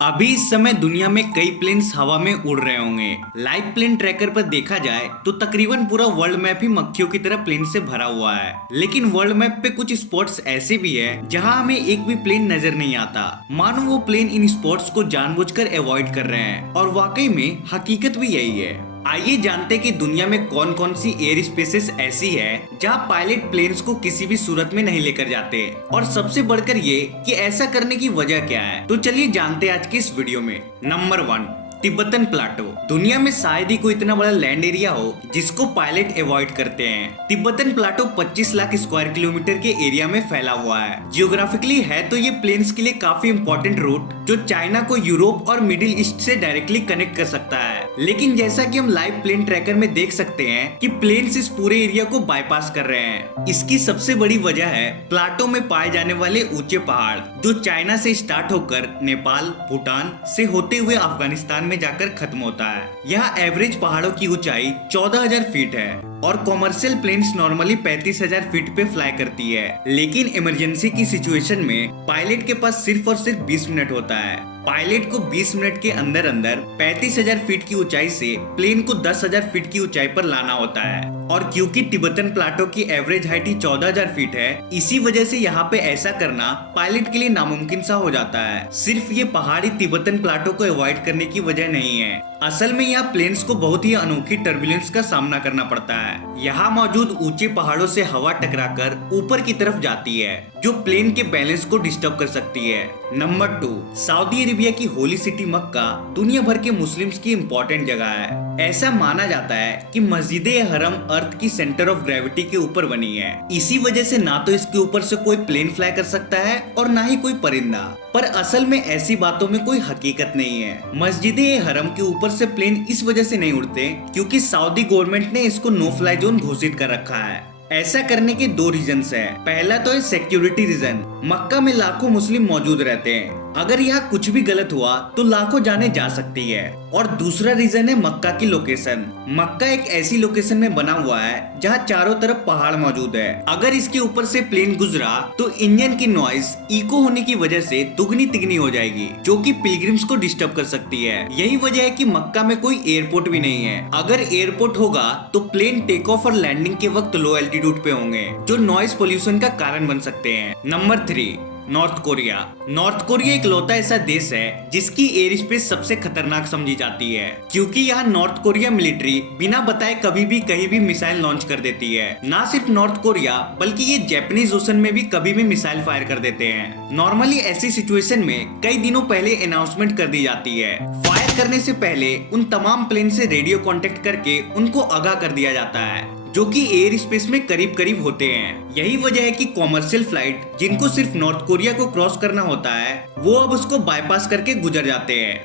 अभी इस समय दुनिया में कई प्लेन्स हवा में उड़ रहे होंगे। लाइव प्लेन ट्रैकर पर देखा जाए तो तकरीबन पूरा वर्ल्ड मैप ही मक्खियों की तरह प्लेन से भरा हुआ है। लेकिन वर्ल्ड मैप पे कुछ स्पॉट्स ऐसे भी है जहां हमें एक भी प्लेन नजर नहीं आता, मानो वो प्लेन इन स्पॉट्स को जानबूझकर अवॉइड कर रहे हैं। और वाकई में हकीकत भी यही है। आइए जानते हैं कि दुनिया में कौन कौन सी एयर स्पेसेस ऐसी है जहां पायलट प्लेन्स को किसी भी सूरत में नहीं लेकर जाते, और सबसे बढ़कर ये कि ऐसा करने की वजह क्या है। तो चलिए जानते हैं आज की इस वीडियो में। Number 1, Tibetan Plato. दुनिया में शायद ही कोई इतना बड़ा लैंड एरिया हो जिसको पायलट अवॉइड करते हैं। Tibetan Plato 25 lakh square kilometre के एरिया में फैला हुआ है। जियोग्राफिकली है तो ये प्लेन्स के लिए काफी इंपॉर्टेंट रूट जो चाइना को यूरोप और मिडिल ईस्ट से डायरेक्टली कनेक्ट कर सकता है। लेकिन जैसा कि हम लाइव प्लेन ट्रैकर में देख सकते हैं कि प्लेन्स इस पूरे एरिया को बाईपास कर रहे हैं। इसकी सबसे बड़ी वजह है प्लाटो में पाए जाने वाले ऊंचे पहाड़ जो चाइना से स्टार्ट होकर नेपाल, भूटान से होते हुए अफगानिस्तान में जाकर खत्म होता है। यहाँ एवरेज पहाड़ों की ऊंचाई 14,000 फीट है और कॉमर्शियल प्लेन्स नॉर्मली 35,000 फीट पे फ्लाई करती है। लेकिन इमरजेंसी की सिचुएशन में पायलट के पास सिर्फ और सिर्फ 20 मिनट होता है। पायलट को 20 मिनट के अंदर अंदर 35,000 फीट की ऊंचाई से प्लेन को 10,000 फीट की ऊंचाई पर लाना होता है। और क्योंकि तिब्बतन प्लाटो की एवरेज हाइट ही 14,000 फीट है, इसी वजह से यहाँ पे ऐसा करना पायलट के लिए नामुमकिन सा हो जाता है। सिर्फ ये पहाड़ी तिब्बतन प्लाटो को अवॉइड करने की वजह नहीं है, असल में यहाँ प्लेन्स को बहुत ही अनोखी टर्बुलेंस का सामना करना पड़ता है। यहाँ मौजूद ऊंचे पहाड़ों से हवा टकराकर ऊपर की तरफ जाती है जो प्लेन के बैलेंस को डिस्टर्ब कर सकती है। नंबर 2, सऊदी अरेबिया की होली सिटी मक्का दुनिया भर के मुस्लिम्स की इम्पोर्टेंट जगह है। ऐसा माना जाता है कि मस्जिद हरम अर्थ की सेंटर ऑफ ग्रेविटी के ऊपर बनी है। इसी वजह से ना तो इसके ऊपर से कोई प्लेन फ्लाई कर सकता है और ना ही कोई परिंदा। पर असल में ऐसी बातों में कोई हकीकत नहीं है। मस्जिद हरम के ऊपर से प्लेन इस वजह से नहीं उड़ते क्योंकि सऊदी गवर्नमेंट ने इसको नो फ्लाई जोन घोषित कर रखा है। ऐसा करने के 2 रीजंस है। पहला तो है सिक्योरिटी रीजन। मक्का में लाखों मुस्लिम मौजूद रहते हैं, अगर यहाँ कुछ भी गलत हुआ तो लाखों जाने जा सकती है। और दूसरा रीजन है मक्का की लोकेशन। मक्का एक ऐसी लोकेशन में बना हुआ है जहाँ चारों तरफ पहाड़ मौजूद है। अगर इसके ऊपर से प्लेन गुजरा तो इंजन की नॉइस इको होने की वजह से दुगनी तिगनी हो जाएगी जो कि पिलग्रिम्स को डिस्टर्ब कर सकती है। यही वजह है कि मक्का में कोई एयरपोर्ट भी नहीं है। अगर एयरपोर्ट होगा तो प्लेन टेक ऑफ और लैंडिंग के वक्त लो एल्टीट्यूड पे होंगे जो नॉइस पोल्यूशन का कारण बन सकते हैं। Number 3, north Korea. North Korea इकलौता ऐसा देश है जिसकी एयर स्पेस सबसे खतरनाक समझी जाती है क्योंकि यहाँ नॉर्थ कोरिया मिलिट्री बिना बताए कभी भी कहीं भी मिसाइल लॉन्च कर देती है। ना सिर्फ नॉर्थ कोरिया बल्कि ये जापानीज ओशन में भी कभी भी मिसाइल फायर कर देते हैं। नॉर्मली ऐसी सिचुएशन में कई दिनों पहले अनाउंसमेंट कर दी जाती है। फायर करने से पहले उन तमाम प्लेन से रेडियो कांटेक्ट करके उनको आगाह कर दिया जाता है जो कि एयर स्पेस में करीब करीब होते हैं। यही वजह है कि कॉमर्शियल फ्लाइट जिनको सिर्फ नॉर्थ कोरिया को क्रॉस करना होता है वो अब उसको बाईपास करके गुजर जाते हैं।